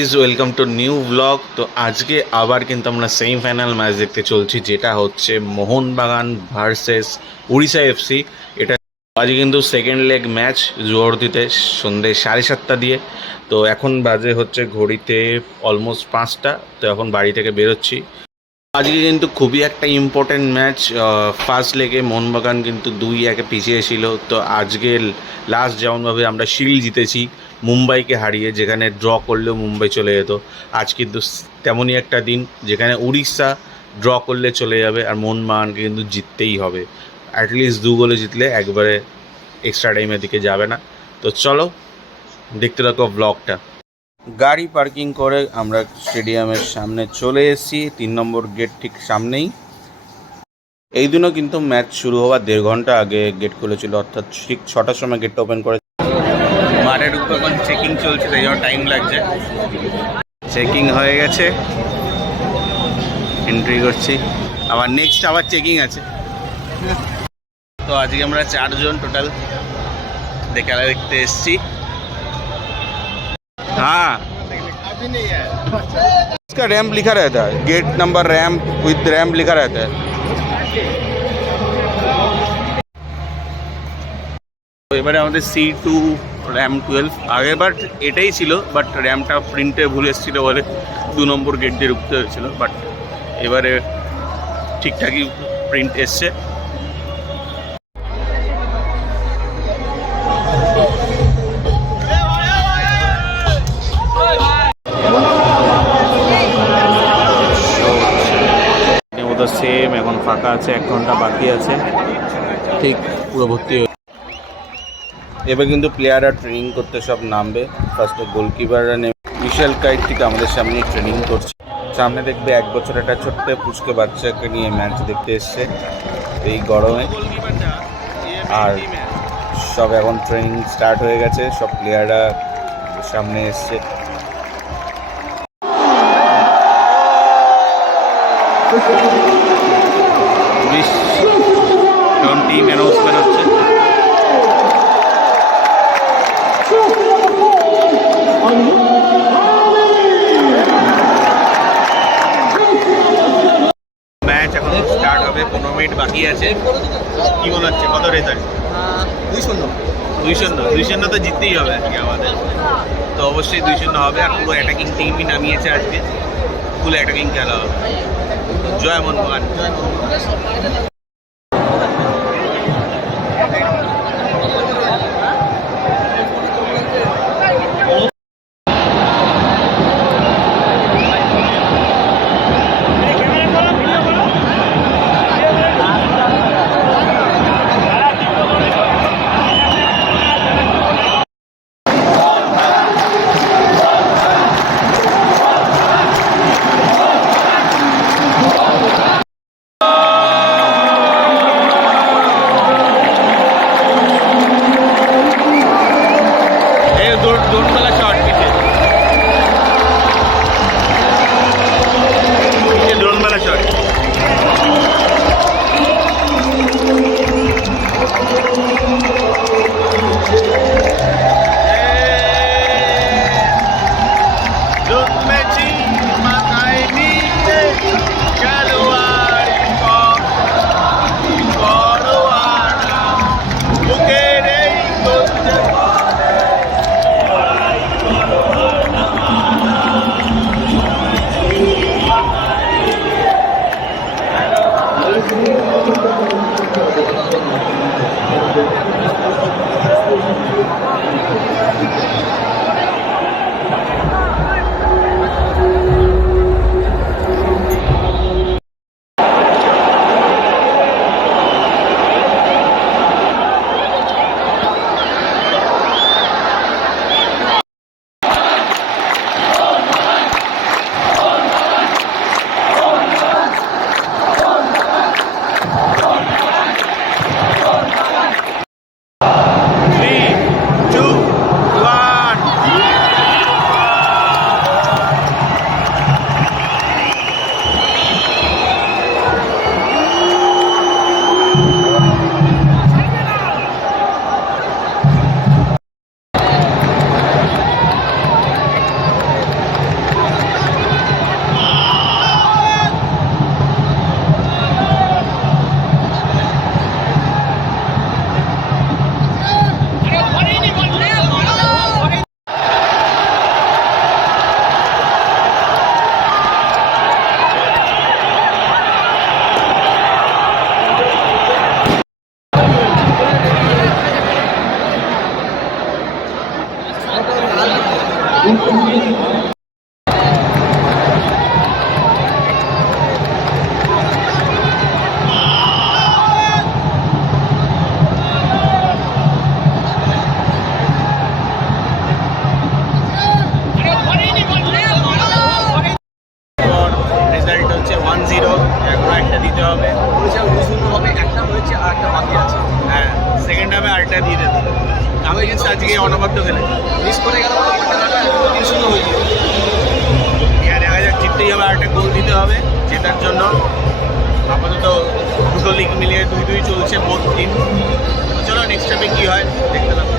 Is welcome to new blog তো আজকে আবার কিন্তু আমরা সেমিফাইনাল ম্যাচ দেখতে চলছি, যেটা হচ্ছে মোহনবাগান ভার্সেস উড়িষ্যা এফসি এটা আজকে কিন্তু সেকেন্ড লেগ ম্যাচ জুয়ারতিতে সন্ধ্যে সাড়ে সাতটা দিয়ে। তো এখন বাজে হচ্ছে ঘড়িতে অলমোস্ট পাঁচটা। তো এখন বাড়ি থেকে বেরোচ্ছি। আজকে কিন্তু খুবই একটা ইম্পর্টেন্ট ম্যাচ ফার্স্ট লেগে মোহনবাগান কিন্তু দুই একে পিছিয়ে ছিল। তো আজকে লাস্ট যেমনভাবে আমরা শিল জিতেছি, মুম্বাইকে হারিয়ে যেখানে ড্র করলেও মুম্বাই চলে যেত। আজ কিন্তু তেমনই একটা দিন যেখানে উড়িষ্যা ড্র করলে চলে যাবে আর মোহনবাগানকে কিন্তু জিততেই হবে। অ্যাটলিস্ট দু গোলে জিতলে একবারে এক্সট্রা টাইমের দিকে যাবে না। তো চলো, দেখতে থাকো ব্লগটা গাড়ি পার্কিং করে আমরা স্টেডিয়ামের সামনে চলে এসেছি। তিন নম্বর গেট ঠিক সামনেই। এই দিনও কিন্তু ম্যাচ শুরু হওয়ার দেড় ঘণ্টা আগে গেট খুলেছিল, অর্থাৎ ঠিক ছটার সময় গেটটা ওপেন করে মাঠের উপর এখন চেকিং চলছে, তাই জন্য টাইম লাগছে। চেকিং হয়ে গেছে। এন্ট্রি করছি। আবার নেক্সট আবার চেকিং আছে। তো আজকে আমরা চারজন টোটাল খেলা দেখতে এসেছি। हाँ इसका रैम्प लिखा रहता है gate number ramp with ramp लिखा रहता है তো এবারে আমাদের সি টু র্যাম টুয়েলভ আগেরবার এটাই ছিল বাট র্যামটা প্রিন্টে ভুল এসেছিলো বলে দু নম্বর গেট দিয়ে রুখতে হয়েছিল বাট এবারে ঠিকঠাকই প্রিন্ট এসছে সেম এখন ফাঁকা আছে, এক ঘণ্টা বাকি আছে। ঠিক পুরো ভর্তি এবার কিন্তু প্লেয়াররা ট্রেনিং করতে সব নামবে। ফার্স্টে গোলকিপাররা নেমে বিশাল কাইট থেকে আমাদের সামনে ট্রেনিং করছে। সামনে দেখবে এক বছর একটা ছোট্ট পুচকে বাচ্চাকে নিয়ে ম্যাচ দেখতে এসছে এই গরমে। আর সব এখন ট্রেনিং স্টার্ট হয়ে গেছে, সব প্লেয়াররা সামনে এসছে। পুলিশ এখন টিম অ্যানাউন্সমেন্ট হচ্ছে ম্যাচ এখন স্টার্ট হবে, পনেরো মিনিট বাকি আছে। কি মনে হচ্ছে? কত রেজাল্ট দুই শূন্য দুই শূন্য দুই শূন্য তো জিততেই হবে আজকে আমাদের। তো অবশ্যই দুই শূন্য হবে আর পুরো অ্যাটাকিং টিমই নামিয়েছে আজকে। ফুল অ্যাটাকিং খেলা হবে। জয় মোহনবাগান Thank you. দিতে হবে, যেটার জন্য আপাতত দুটো লিগ মিলিয়ে দুই দুই চলছে বোধ দিন চলো নেক্সট টাইমে কী হয়, দেখতে থাকো।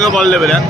জনি কাউকে বল দেবে দেখ